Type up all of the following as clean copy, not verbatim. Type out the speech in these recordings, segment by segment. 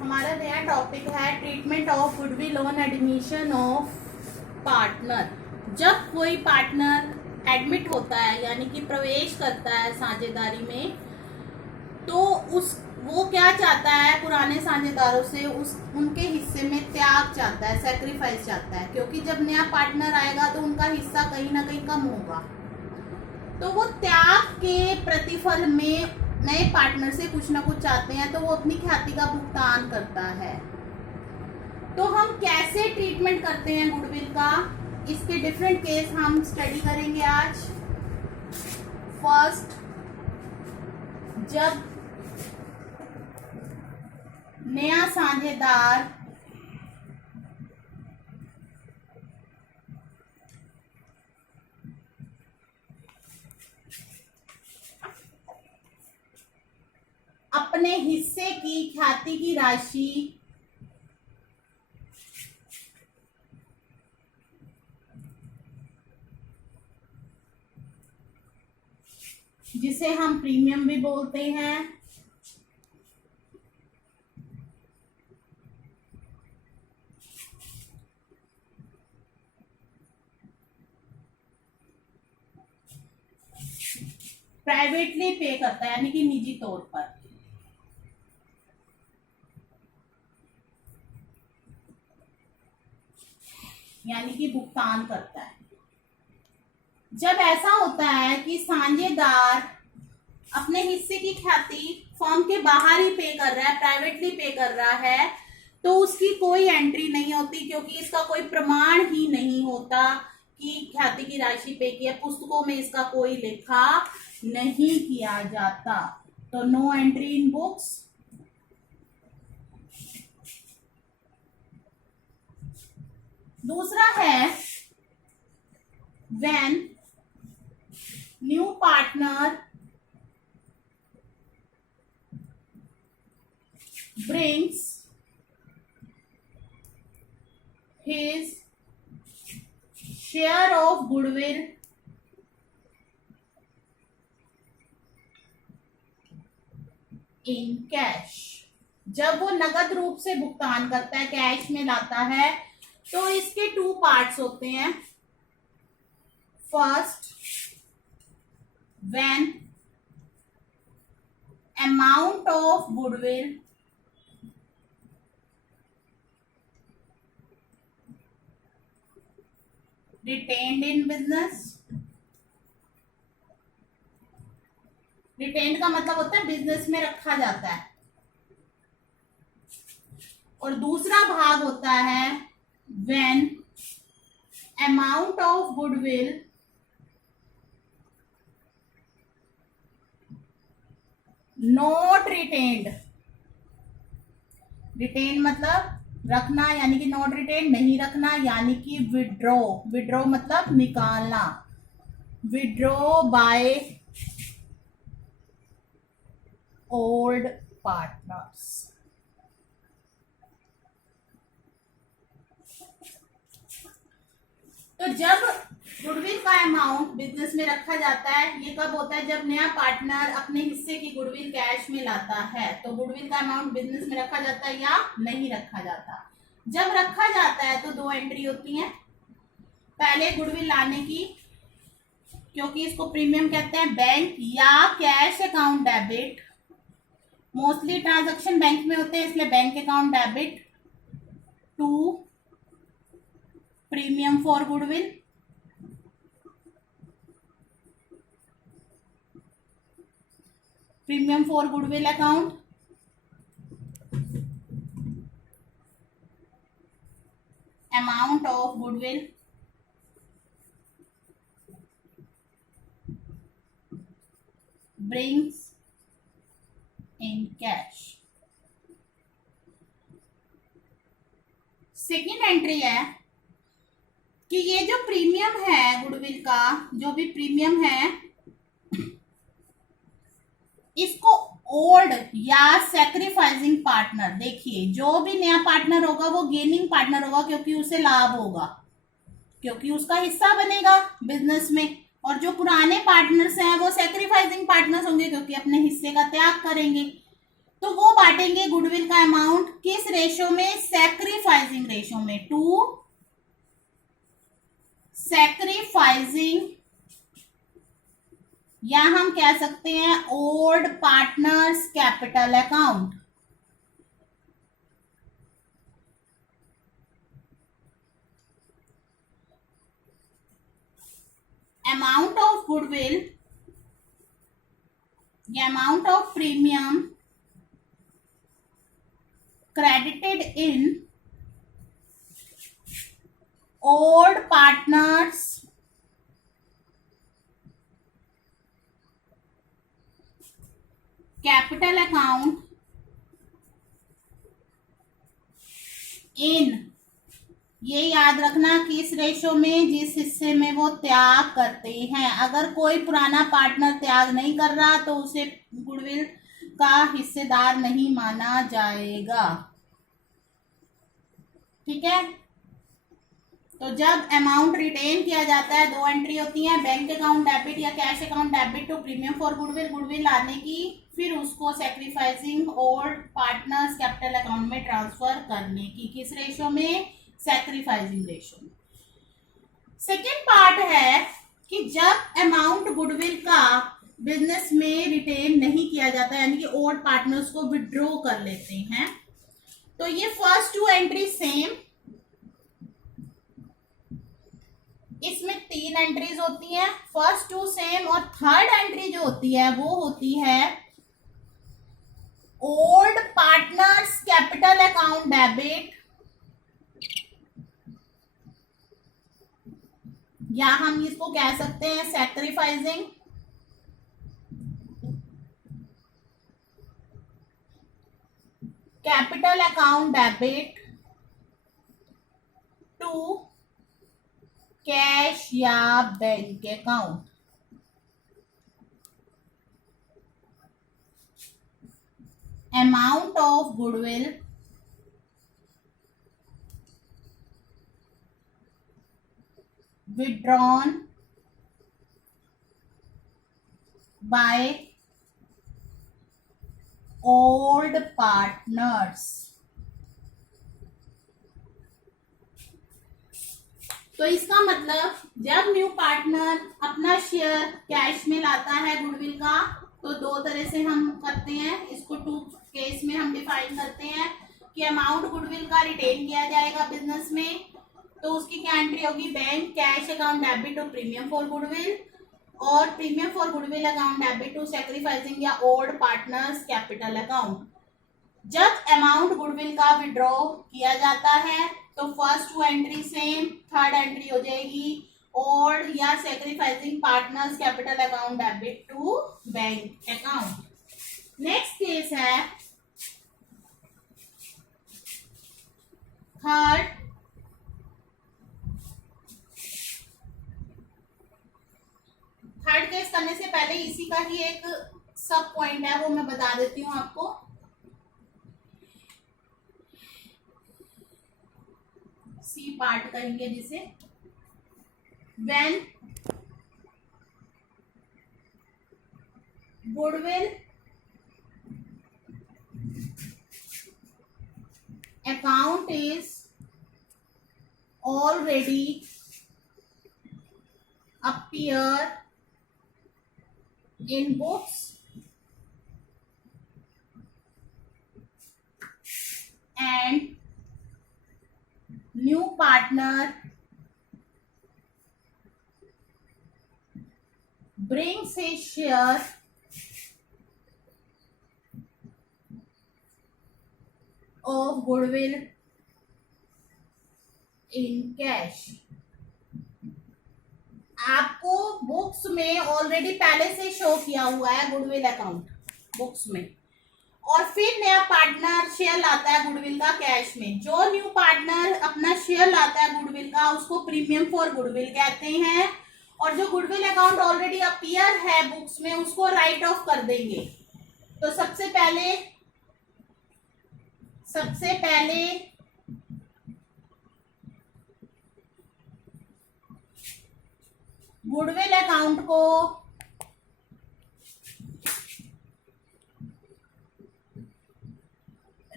हमारा नया टॉपिक है treatment of goodwill on admission of partner. जब कोई पार्टनर एडमिट होता है यानी कि प्रवेश करता है साझेदारी में, तो वो क्या चाहता है, पुराने साझेदारों से उनके हिस्से में त्याग चाहता है, सेक्रीफाइस चाहता है, क्योंकि जब नया पार्टनर आएगा तो उनका हिस्सा कहीं ना कहीं कम होगा। तो वो त्याग के प्रतिफल में नए पार्टनर से कुछ ना कुछ चाहते हैं, तो वो अपनी ख्याति का भुगतान करता है। तो हम कैसे ट्रीटमेंट करते हैं गुडविल का, इसके डिफरेंट केस हम स्टडी करेंगे आज। फर्स्ट, जब नया साझेदार अपने हिस्से की ख्याति की राशि जिसे हम प्रीमियम भी बोलते हैं, प्राइवेटली पे करता है यानी कि निजी तौर पर, यानी कि भुगतान करता है। जब ऐसा होता है कि साझेदार अपने हिस्से की ख्याति फर्म के बाहर ही पे कर रहा है, प्राइवेटली पे कर रहा है, तो उसकी कोई एंट्री नहीं होती, क्योंकि इसका कोई प्रमाण ही नहीं होता कि ख्याति की राशि पे की है। पुस्तकों में इसका कोई लेखा नहीं किया जाता, तो नो एंट्री इन बुक्स। दूसरा है when new partner brings his share of goodwill in cash। जब वो नगद रूप से भुगतान करता है, कैश में लाता है, तो इसके टू पार्ट्स होते हैं। First, when amount of goodwill retained in business, retained का मतलब होता है बिजनेस में रखा जाता है, और दूसरा भाग होता है when amount of goodwill not retained। Retain मतलब रखना, यानी कि नॉट रिटेन नहीं रखना, यानी कि विड्रॉ। विड्रॉ मतलब निकालना, विड्रॉ बाय ओल्ड पार्टनर्स। तो जब गुडविल का अमाउंट बिजनेस में रखा जाता है, ये कब होता है, जब नया पार्टनर अपने हिस्से की गुडविल कैश में लाता है। तो गुडविल का अमाउंट बिजनेस में रखा जाता है या नहीं रखा जाता। जब रखा जाता है तो दो एंट्री होती हैं। पहले गुडविल लाने की, क्योंकि इसको प्रीमियम कहते हैं, बैंक या cash account debit. Mostly transaction bank में होते हैं, इसलिए bank account debit to premium for goodwill. Premium for goodwill account, amount of goodwill brings in cash. Second entry है कि ये जो प्रीमियम है गुडविल का, जो भी प्रीमियम है, इसको ओल्ड या सैक्रिफाइसिंग पार्टनर, देखिए जो भी नया पार्टनर होगा वो गेनिंग पार्टनर होगा, क्योंकि उसे लाभ होगा, क्योंकि उसका हिस्सा बनेगा बिजनेस में। और जो पुराने पार्टनर्स हैं वो सैक्रिफाइसिंग पार्टनर्स होंगे, क्योंकि अपने हिस्से का त्याग करेंगे। तो वो बांटेंगे गुडविल का अमाउंट किस रेशो में, सैक्रिफाइसिंग रेशो में, टू सैक्रिफाइसिंग, या हम कह सकते हैं old partners capital account. Amount of goodwill या amount of premium credited in old partners capital account in, ये याद रखना किस रेशो में, जिस हिस्से में वो त्याग करते हैं। अगर कोई पुराना पार्टनर त्याग नहीं कर रहा तो उसे गुडविल का हिस्सेदार नहीं माना जाएगा। ठीक है, तो जब अमाउंट रिटेन किया जाता है, दो एंट्री होती है, बैंक अकाउंट डेबिट या cash account debit to premium for goodwill, goodwill लाने की, फिर उसको sacrificing old partners capital account में ट्रांसफर करने की। किस रेशो में, सैक्रिफाइसिंग रेशो में। सेकेंड पार्ट है कि जब अमाउंट गुडविल का बिजनेस में रिटेन नहीं किया जाता, यानी कि ओल्ड पार्टनर्स को विड्रॉ कर लेते हैं, तो ये फर्स्ट टू एंट्री सेम, इसमें तीन एंट्रीज होती हैं, फर्स्ट टू सेम, और थर्ड एंट्री जो होती है वो होती है old partners capital account debit, या हम इसको कह सकते हैं sacrificing capital account debit to cash या bank account. Amount of goodwill withdrawn by old partners। तो इसका मतलब जब न्यू पार्टनर अपना शेयर कैश में लाता है गुडविल का, तो दो तरह से हम करते हैं इसको, टू केस में हम डिफाइन करते हैं कि अमाउंट गुडविल का रिटेन किया जाएगा बिजनेस में, तो उसकी क्या एंट्री होगी, bank cash account debit to premium for goodwill, और premium for goodwill account debit to sacrificing या ओल्ड पार्टनर्स कैपिटल अकाउंट। जब अमाउंट गुडविल का विड्रॉ किया जाता है तो first two entry same, third entry हो जाएगी ओल्ड या sacrificing partners capital account debit to bank account. Next case है थर्ड, थर्ड केस करने से पहले इसी का ही एक सब पॉइंट है वो मैं बता देती हूँ आपको। सी पार्ट करेंगे जिसे, when goodwill account is already appear in books and new partner brings his share of goodwill in cash। आपको बुक्स में ऑलरेडी पहले से शो किया हुआ है गुडविल अकाउंट बुक्स में, और फिर नया पार्टनर शेयर लाता है गुडविल का कैश में। जो न्यू पार्टनर अपना शेयर लाता है गुडविल का उसको प्रीमियम फॉर गुडविल कहते हैं, और जो गुडविल अकाउंट ऑलरेडी अपीयर है बुक्स में उसको राइट ऑफ कर देंगे। तो सबसे पहले गुडविल अकाउंट को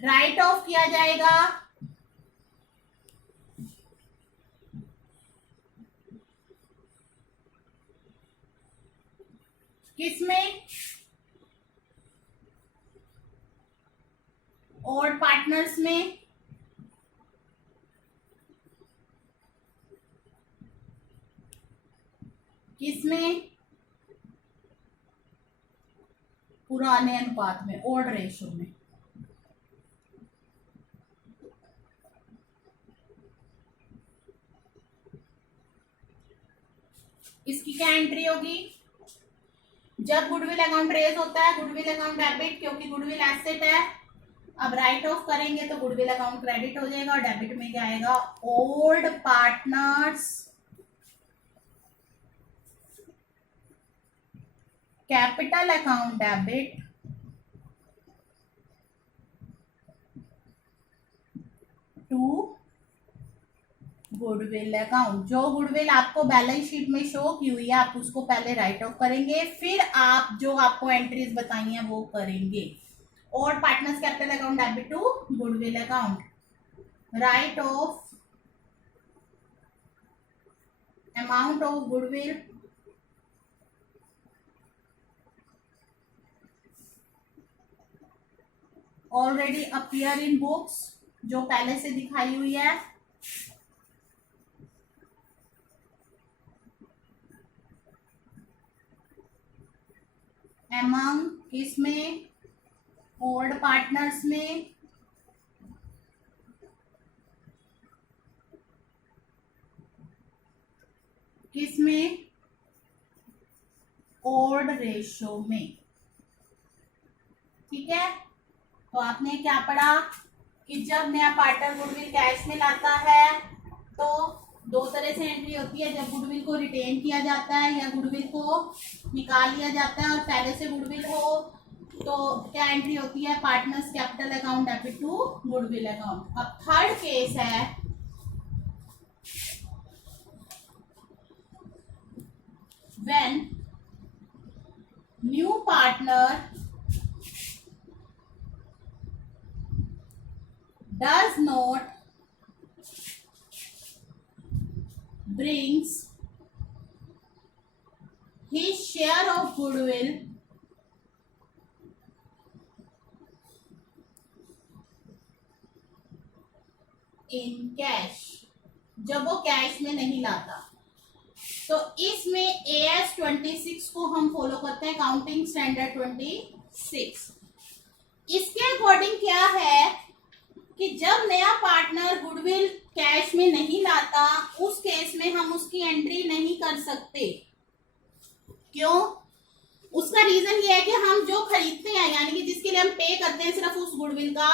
राइट ऑफ किया जाएगा किसमें, और पार्टनर्स में, किसमें, पुराने अनुपात में, ओल्ड रेशो में। इसकी क्या एंट्री होगी, जब गुडविल अकाउंट रेज होता है, गुडविल अकाउंट डेबिट, क्योंकि गुडविल एसेट है। अब राइट ऑफ करेंगे तो गुडविल अकाउंट क्रेडिट हो जाएगा, और डेबिट में क्या आएगा, old partners capital account debit to goodwill account. जो गुडविल आपको बैलेंस शीट में शो की हुई है, आप उसको पहले राइट ऑफ करेंगे, फिर आप जो आपको एंट्रीज बताई हैं वो करेंगे। और partners capital account debit to goodwill account, write off amount of goodwill already appear in books, जो पहले से दिखाई हुई है, एमंग किसमें, ओल्ड पार्टनर्स में, किसमें, ओल्ड रेशो में। ठीक है, तो आपने क्या पढ़ा कि जब नया पार्टनर गुडविल कैश में लाता है तो दो तरह से एंट्री होती है, जब गुडविल को रिटेन किया जाता है या गुडविल को निकाल लिया जाता है और पहले से गुडविल हो तो क्या एंट्री होती है, partners capital account debit to goodwill account. अब थर्ड केस है when new partner does not brings his share of goodwill in cash, जब वो कैश में नहीं लाता। तो इसमें AS 26 को हम फॉलो करते हैं, काउंटिंग स्टैंडर्ड 26। इसके अकॉर्डिंग क्या है कि जब नया पार्टनर गुडविल कैश में नहीं लाता, उस केस में हम उसकी एंट्री नहीं कर सकते। क्यों? उसका रीजन ये है कि हम जो खरीदते हैं, यानी कि जिसके लिए हम पे करते हैं, सिर्फ उस गुडविल का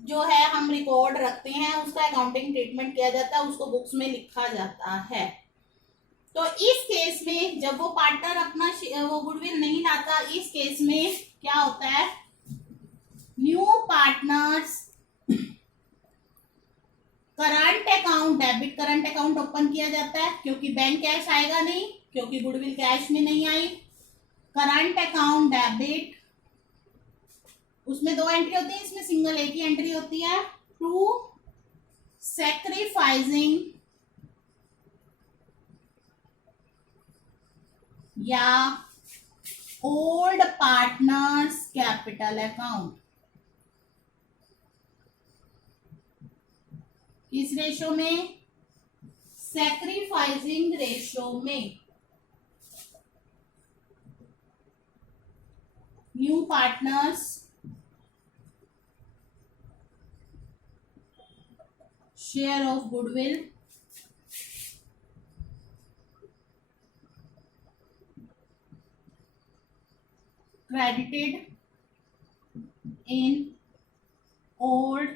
जो है हम रिकॉर्ड रखते हैं, उसका अकाउंटिंग ट्रीटमेंट किया जाता है, उसको बुक्स में लिखा जाता है। तो इस केस में जब वो पार्टनर अपना वो गुडविल नहीं लाता, इस केस में क्या होता है, new partners current account debit, current account open किया जाता है, क्योंकि बैंक कैश आएगा नहीं, क्योंकि गुडविल कैश में नहीं आई। करंट अकाउंट डेबिट, उसमें दो एंट्री होती है, इसमें सिंगल एक ही एंट्री होती है, टू सैक्रिफाइसिंग या ओल्ड पार्टनर्स कैपिटल अकाउंट। किस रेशो में, सैक्रिफाइसिंग रेशो में। New partners share of goodwill credited in old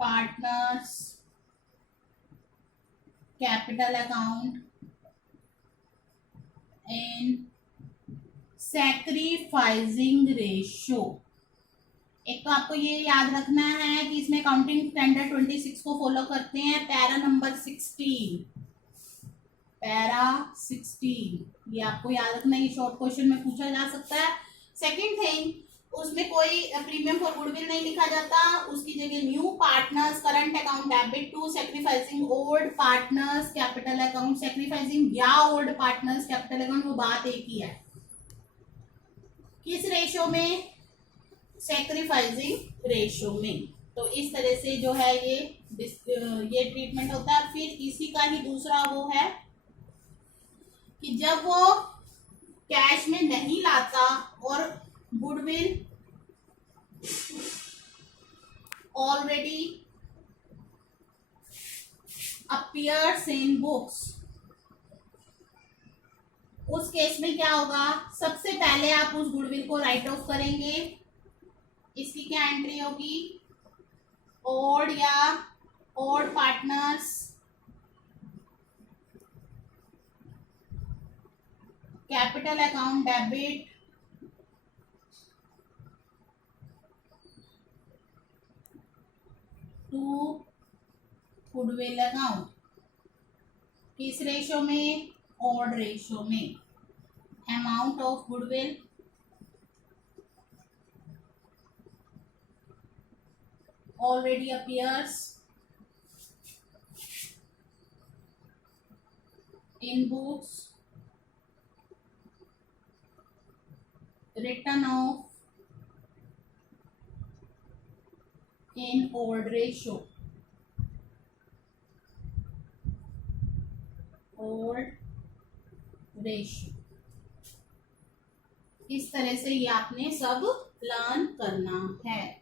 partners capital account in sacrificing ratio। एक तो आपको ये याद रखना है कि इसमें काउंटिंग स्टैंडर्ड 26 को फॉलो करते हैं, पैरा नंबर 16, पैरा 16 ये आपको याद रखना है, ये शॉर्ट क्वेश्चन में पूछा जा सकता है। सेकंड थिंग, उसमें कोई प्रीमियम फॉर गुडविल नहीं लिखा जाता, उसकी जगह new partners current account debit to sacrificing old partners capital account, sacrificing या ओल्ड पार्टनर्स कैपिटल अकाउंट, वो बात एक ही है। किस रेशो में? सेक्रीफाइसिंग रेशो में। तो इस तरह से जो है ये ट्रीटमेंट होता है। फिर इसी का ही दूसरा वो है कि जब वो कैश में नहीं लाता और गुडविल ऑलरेडी अपीयर्स इन बुक्स, उस केस में क्या होगा? सबसे पहले आप उस गुडविल को राइट ऑफ करेंगे। इसकी क्या एंट्री होगी? ओड या old partners capital account debit to goodwill account. किस रेशो में? ऑड रेशो में। Amount of goodwill already appears in books, written off in old ratio, old ratio। इस तरह से ये आपने सब लर्न करना है।